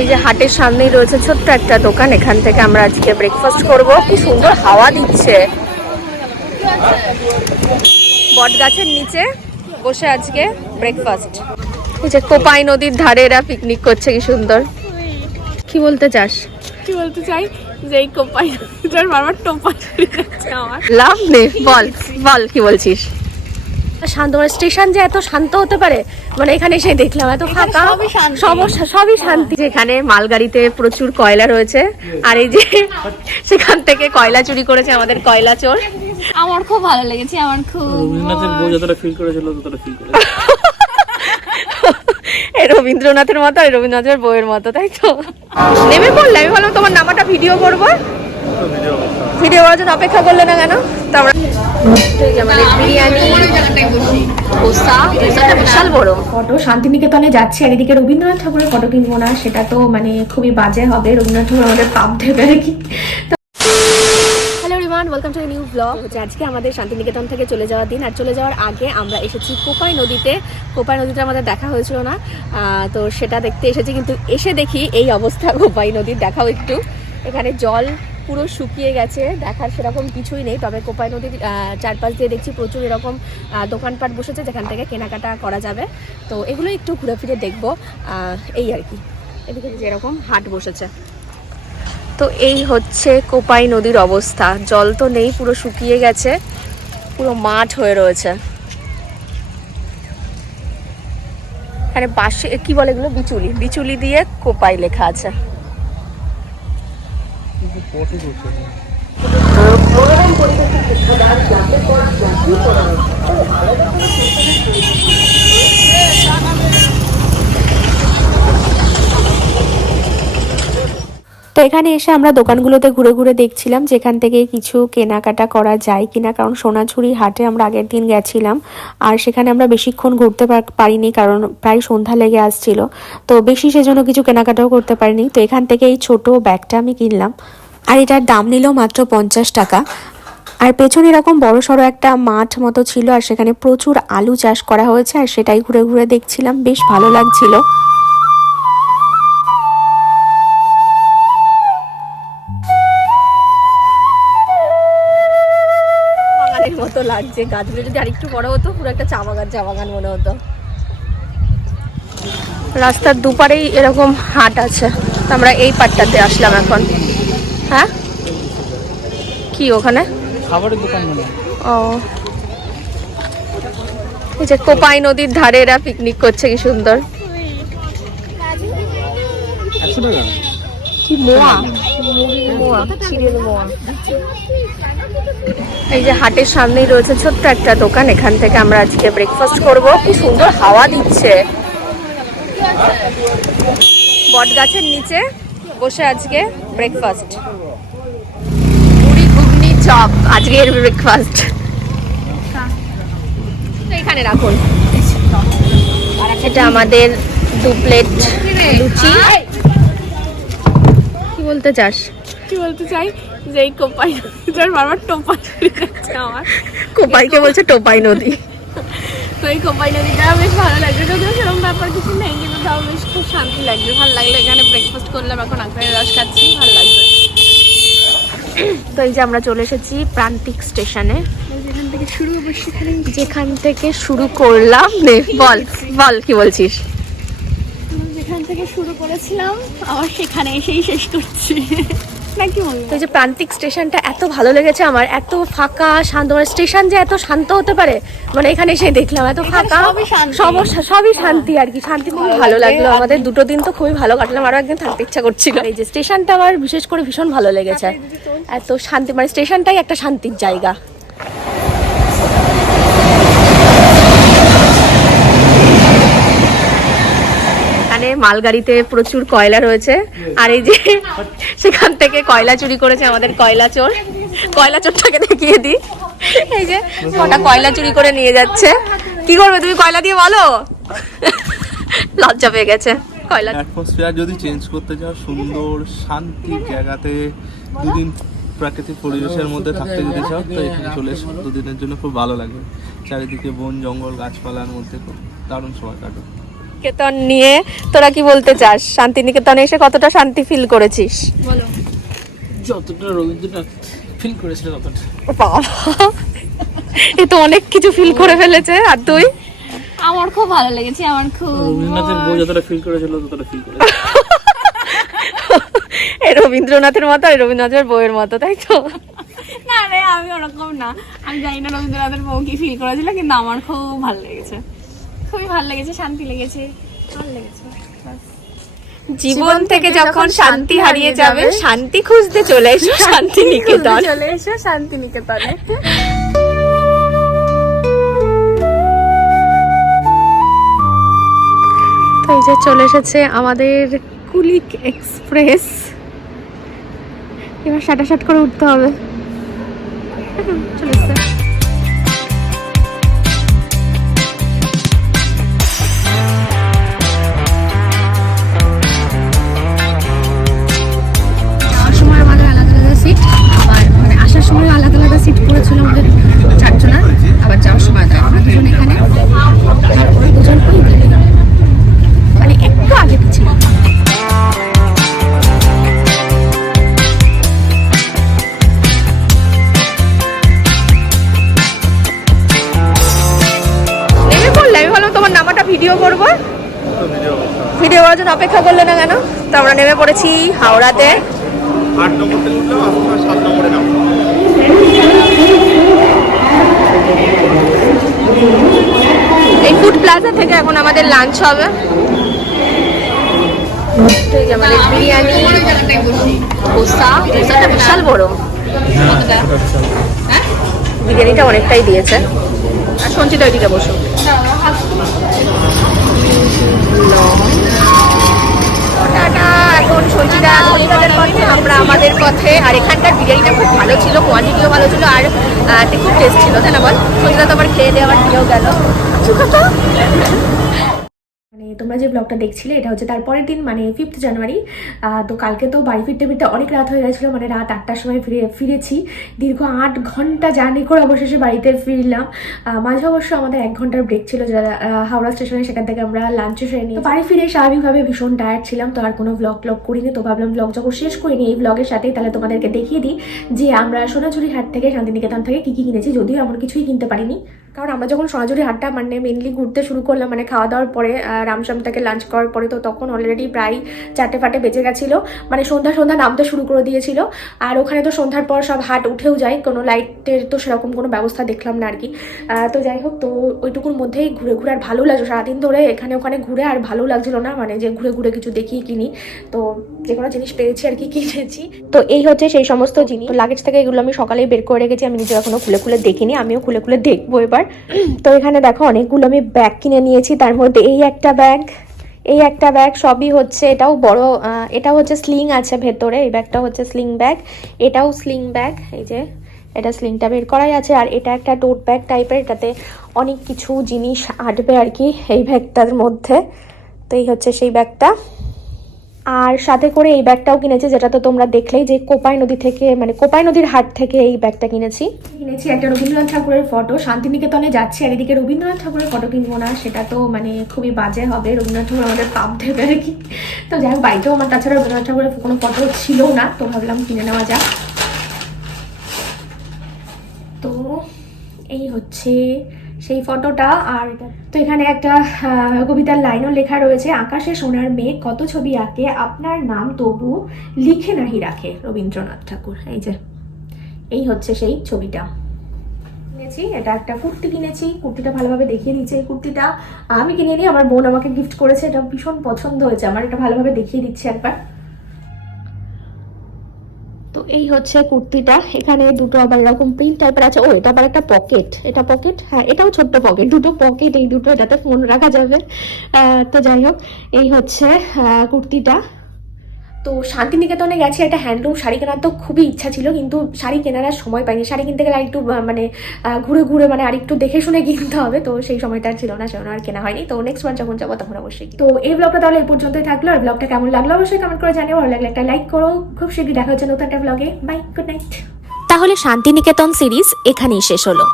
এই যে হাটের সামনেই রয়েছে ছোট্ট একটা দোকান। এখান থেকে আমরা আজকে ব্রেকফাস্ট করব। কি সুন্দর হাওয়া দিচ্ছে। বট গাছের নিচে বসে আজকে ব্রেকফাস্ট এই যে কোপাই নদীর ধারে এরা পিকনিক করছে কি সুন্দর। কি বলতে চাস? কি বলতে চাই? যে এই কোপাই যার বারবার টোপা লাভ নেই বল বল কি বলছিস? শান্ত মানে স্টেশন যে এত শান্ত হতে পারে? মানে এখানে এসে দেখলাম এত ফাঁকা। সমস্যা সবই শান্তি। যেখানে মালগাড়িতে প্রচুর কয়লা রয়েছে আর এই যে সেখান থেকে কয়লা চুরি করেছে আমাদের কয়লা চোর। আমার খুব ভালো লেগেছে আমার খুব রবীন্দ্রনাথের যতটা ফিল করেছিল ততটা ফিল করে রবীন্দ্রনাথের মতো আর রবীন্দ্রনাথের বইয়ের মতো তাই তো? নেমে পড়লে আমি ভাবলাম তোমার নামাটা ভিডিও করব? ভিডিও করার জন্য অপেক্ষা করলে না কেন? তো আমরা বড়। ফটো শান্তিনিকেতনে যাচ্ছি আর এদিকে রবীন্দ্রনাথ ঠাকুরের ফটো কিনবো না সেটা তো মানে খুবই বাজে হবে রবীন্দ্রনাথ ঠাকুর আমাদের পাপ দেবে আর কি। Hello everyone welcome to new blog যে আজকে আমাদের শান্তিনিকেতন থেকে চলে যাওয়ার দিন আর চলে যাওয়ার আগে আমরা এসেছি কোপাই নদীতে। কোপাই নদীতে আমাদের দেখা হয়েছিল না আহ, তো সেটা দেখতে এসেছি কিন্তু এসে দেখি এই অবস্থা কোপাই নদীর দেখাও একটু। এখানে জল পুরো শুকিয়ে গেছে, দেখার সেরকম কিছুই নেই। তবে কোপাই নদীর চারপাশ দিয়ে দেখছি প্রচুর এরকম দোকানপাট বসেছে, যেখান থেকে কেনাকাটা করা যাবে। তো এগুলো একটু ঘুরে ফিরে দেখব এই আর কি। এদিকে যেরকম হাট বসেছে। তো এই হচ্ছে কোপাই নদীর অবস্থা। জল তো নেই, পুরো শুকিয়ে গেছে, পুরো মাঠ হয়ে রয়েছে। এখানে বাঁশে কি বলে এগুলো? বিচুলি। বিচুলি দিয়ে কোপাই লেখা আছে। তো এখানে এসে আমরা দোকানগুলোতে ঘুরে ঘুরে দেখছিলাম, যেখান থেকে কিছু কেনাকাটা করা যায় কিনা, কারণ সোনাঝুরি হাটে আমরা আগের দিন গেছিলাম, আর সেখানে আমরা বেশিক্ষণ ঘুরতে পারিনি, কারণ প্রায় সন্ধ্যা লেগে আসছিল। তো বেশি সেজন্য কিছু কেনাকাটাও করতে পারিনি। তো এখান থেকে এই ছোট ব্যাগটা আমি কিনলাম। আর এটার দাম নিল মাত্র পঞ্চাশ টাকা। আর পেছনে এরকম বড় সড়ো একটা মাঠ মতো ছিল আর সেখানে প্রচুর আলু চাষ করা হয়েছে আর সেটাই ঘুরে ঘুরে দেখছিলাম। বেশ ভালো লাগছিল। মতো লাগছে। গাছগুলো আরেকটু বড় হতো, পুরো একটা বাগান মনে হতো। রাস্তার দুপারেই এরকম হাট আছে। আমরা এই পাটটাতে আসলাম এখন। হ্যাঁ? কি ওখানে? খাবারের দোকান মনে ও। এই যে কোপাই নদীর ধারে এরা পিকনিক করছে কি সুন্দর। কি মোয়া? মোয়া চিড়ের মোয়া। এই যে হাটের সামনেই রয়েছে ছোট্ট একটা দোকান এখান থেকে আমরা আজকে ব্রেকফাস্ট করব। কি সুন্দর হাওয়া দিচ্ছে। বট গাছের নিচে বসে আজকে ব্রেকফাস্ট মুড়ি ঘুগনি চপ আজকের ব্রেকফাস্ট এখানে রাখুন। এটা আমাদের দু প্লেট লুচি। কি বলতে চাস? কি বলতে চাই? যে এই কোপাই যার বারবার টোপা চলে যাচ্ছে আমার। কোপাইকে বলছে টোপাই নদী। তো এই কোপাই নদীটা বেশ ভালো লাগছে। যদিও সেরকম ব্যাপার কিছু নেই। তাও বেশ খুব শান্তি লাগবে ভালো লাগল এখানে ব্রেকফাস্ট করলাম এখন আখের রস খাচ্ছি ভালো লাগবে। তো এই যে আমরা চলে এসেছি প্রান্তিক স্টেশনে। যেখান থেকে শুরু সেখানে যেখান থেকে শুরু করলাম নে বল বল কি বলছিস? যেখান থেকে শুরু করেছিলাম আবার সেখানে এসেই শেষ করছি। তো এই যে প্রান্তিক স্টেশনটা এত ভালো লেগেছে আমার এত ফাঁকা শান্ত মানে স্টেশন যে এত শান্ত হতে পারে মানে এখানে এসে দেখলাম এত ফাঁকা। সমস্যা সবই শান্তি আর কি শান্তি খুবই ভালো লাগল আমাদের। দুটো দিন তো খুবই ভালো কাটলাম আরও একদিন থাকতে ইচ্ছা করছিল। এই যে স্টেশনটা আমার বিশেষ করে ভীষণ ভালো লেগেছে। এত শান্তি মানে স্টেশনটাই একটা শান্তির জায়গা এখানে মালগাড়িতে প্রচুর কয়লা রয়েছে। আর এই যে সেখান থেকে কয়লা চুরি করেছে আমাদের কয়লা চোর। কয়লা চোরটাকে দেখিয়ে দিই। এই যে কটা কয়লা চুরি করে নিয়ে যাচ্ছে। কি করবে তুমি কয়লা দিয়ে বলো? লজ্জা পেয়ে গেছে। কয়লা যদি চেঞ্জ করতে চাও, সুন্দর, শান্তি জায়গাতে দুদিন প্রাকৃতিক পরিবেশের মধ্যে থাকতে যদি চাও, তো এখানে চলে এসো। দুদিনের জন্য খুব ভালো লাগবে। চারিদিকে বন, জঙ্গল, গাছপালার মধ্যে খুব দারুণ সময় কাটবে। নিকেতন নিয়ে তোরা কি বলতে চাস? শান্তিনিকেতনে এসে কতটা শান্তি ফিল করেছিস? বলো। যতটা রবীন্দ্রনাথ ফিল করেছিল ততটা। বাবা। এ তো অনেক কিছু ফিল করে ফেলেছে। আর তুই? আমার খুব ভালো লেগেছে আমার খুব রবীন্দ্রনাথের বই যতটা ফিল করেছিল ততটা ফিল করে এই রবীন্দ্রনাথের মতো আর রবীন্দ্রনাথের বইয়ের মতো তাই তো? না রে আমি ওরকম না। আমি জানি না রবীন্দ্রনাথের বউ কি ফিল করেছিল কিন্তু আমার খুব ভালো লেগেছে। খুবই ভালো লেগেছে শান্তি লেগেছে ভালো লেগেছে জীবন থেকে যখন শান্তি হারিয়ে যাবে শান্তি খুঁজতে চলে এসো শান্তি নিকেতন। চলে এসো শান্তিনিকেতনে তো এই যে চলে এসেছে আমাদের কুলিক এক্সপ্রেস। এবার সাটাসাট করে উঠতে হবে। চলে এসছে। তো আমরা নেমে পড়েছি হাওড়াতে। আট নম্বর থেকে উঠলাম সাত নম্বরে নাম এই ফুড প্লাজা থেকে এখন আমাদের লাঞ্চ হবে। আমাদের বিরিয়ানি ধোসা ধোসাটা বিশাল বড়। বিরিয়ানিটা অনেকটাই দিয়েছে। আর সঞ্চিতা ওইদিকে বসো। টাটা এখন সঞ্চিতা সঞ্চিতাদের পথে আমরা আমাদের পথে। আর এখানকার বিরিয়ানিটা খুব ভালো ছিল কোয়ান্টিটিও ভালো ছিল, আর খুব টেস্ট ছিল, তাই না বল? সঞ্চিতা তো আবার খেয়ে দিয়ে আবার দিয়েও গেল। তোমরা যে ব্লগটা দেখছিলে, এটা হচ্ছে তার পরের দিন মানে ফিফথ জানুয়ারি তো কালকে তো বাড়ি ফিরতে ফিরতে অনেক রাত হয়ে গেছিল মানে রাত আটটার সময় ফিরে, ফিরেছি। দীর্ঘ আট ঘণ্টা জার্নি করে অবশেষে বাড়িতে ফিরলাম। মাঝে অবশ্য আমাদের এক ঘণ্টার ব্রেক ছিল যারা হাওড়া স্টেশনে সেখান থেকে আমরা লাঞ্চে সেরে নিই বাড়ি ফিরে স্বাভাবিকভাবে ভীষণ টায়ার্ড ছিলাম, তো আর কোনো ব্লগ ব্লগ করিনি, তো ভাবলাম ব্লগ যখন শেষ করিনি, এই ব্লগের সাথেই তাহলে তোমাদেরকে দেখিয়ে দিই যে আমরা সোনাঝুরি হাট থেকে, শান্তিনিকেতন থেকে কী কী কিনেছি, যদিও এমন কিছুই কিনতে পারিনি। কারণ আমরা যখন সোনাঝুরি হাটটা মানে মেনলি ঘুরতে শুরু করলাম মানে খাওয়া দাওয়ার পরে থেকে লাঞ্চ করার পরে তো তখন অলরেডি প্রায় চারটে ফাটে বেজে গেছিল। মানে সন্ধ্যা সন্ধ্যা নামতে শুরু করে দিয়েছিল। আর ওখানে তো সন্ধ্যার পর সব হাট উঠেও যায়, কোনো লাইটের তো সেরকম কোনো ব্যবস্থা দেখলাম না আর কি। তো যাই হোক, তো ওইটুকুর মধ্যেই ঘুরে ঘুরে আর ভালো লাগছে সারাদিন ধরে এখানে ওখানে ঘুরে আর ভালো লাগছিল না মানে যে ঘুরে ঘুরে কিছু দেখি কিনি। তো যে কোনো জিনিস পেয়েছি আর কি, কিনেছি। তো এই হচ্ছে সেই সমস্ত জিনিস। লাগেজ থেকে এগুলো আমি সকালেই বের করে রেখেছি, আমি নিজে এখনও খুলে খুলে দেখিনি, আমিও খুলে খুলে দেখব এবার। তো এখানে দেখো, অনেকগুলো আমি ব্যাগ কিনে নিয়েছি। তার মধ্যে এই একটা ব্যাগ এই একটা ব্যাগ সবই হচ্ছে এটাও বড় এটাও হচ্ছে স্লিং আছে ভেতরে, এই ব্যাগটা হচ্ছে স্লিং ব্যাগ এটাও স্লিং ব্যাগ এই যে এটা স্লিংটা বের করাই আছে। আর এটা একটা টোট ব্যাগ টাইপের এটাতে অনেক কিছু জিনিস আটবে আর কি এই ব্যাগটার মধ্যে। তো এই হচ্ছে সেই ব্যাগটা আর সাথে করে এই ব্যাগটাও কিনেছি, যেটা তো তোমরা দেখলেই যে কোপাই নদী থেকে মানে কোপাই নদীর হাট থেকে এই ব্যাগটা কিনেছি। কিনেছি একটা রবীন্দ্রনাথ ঠাকুরের ফটো শান্তিনিকেতনে যাচ্ছি, আর এদিকে রবীন্দ্রনাথ ঠাকুরের ফটো কিনবো না, সেটা তো মানে খুবই বাজে হবে। রবীন্দ্রনাথ ঠাকুর আমাদের পাপ দেবে আর কি। তো যাই হোক, বাড়িতেও আমার তাছাড়া রবীন্দ্রনাথ ঠাকুরের কোনো ফটো ছিল না, তো ভাবলাম কিনে নেওয়া যাক। তো এই হচ্ছে সেই ফটোটা আর তো এখানে একটা কবিতার লাইনও লেখা রয়েছে, আকাশে সোনার মেঘ কত ছবি আঁকে, আপনার নাম তবু লিখে নাহি রাখে। রবীন্দ্রনাথ ঠাকুর, এই যে, এই হচ্ছে সেই ছবিটা। কিনেছি, এটা একটা কুর্তি কিনেছি, কুর্তিটা ভালোভাবে দেখিয়ে দিচ্ছে এই কুর্তিটা। আমি কিনে নিই আমার বোন আমাকে গিফট করেছে, এটা ভীষণ পছন্দ হয়েছে, আমার এটা ভালোভাবে দেখিয়ে দিচ্ছে একবার। তো এই হচ্ছে কুর্তিটা। এখানে দুটো আবার এরকম প্রিন্ট টাইপের আছে। ও, এটা আবার একটা পকেট এটা পকেট হ্যাঁ এটাও ছোট্ট পকেট দুটো পকেট এই দুটো, এটাতে ফোন রাখা যাবে। তো যাই হোক, এই হচ্ছে কুর্তিটা। তো শান্তিনিকেতনে গেছি, একটা হ্যান্ডলুম শাড়ি কেনার তো খুবই ইচ্ছা ছিল, কিন্তু শাড়ি কেনার আর সময় পাইনি। শাড়ি কিনতে গেলে আরেকটু মানে ঘুরে ঘুরে মানে আরেকটু দেখে শুনে কিনতে হবে, তো সেই সময়টা ছিল না, সেজন্য আর কেনা হয়নি। তো নেক্সট বার যখন যাব তখন অবশ্যই তো এই ব্লগটা তাহলে এই পর্যন্তই থাকল, আর ব্লগটা কেমন লাগল অবশ্যই কমেন্ট করে জানিও, ভালো লাগলে একটা লাইক করো। খুব শীঘ্রই দেখা হচ্ছে নতুন একটা ব্লগে বাই গুড নাইট তাহলে শান্তিনিকেতন সিরিজ এখানেই শেষ হলো।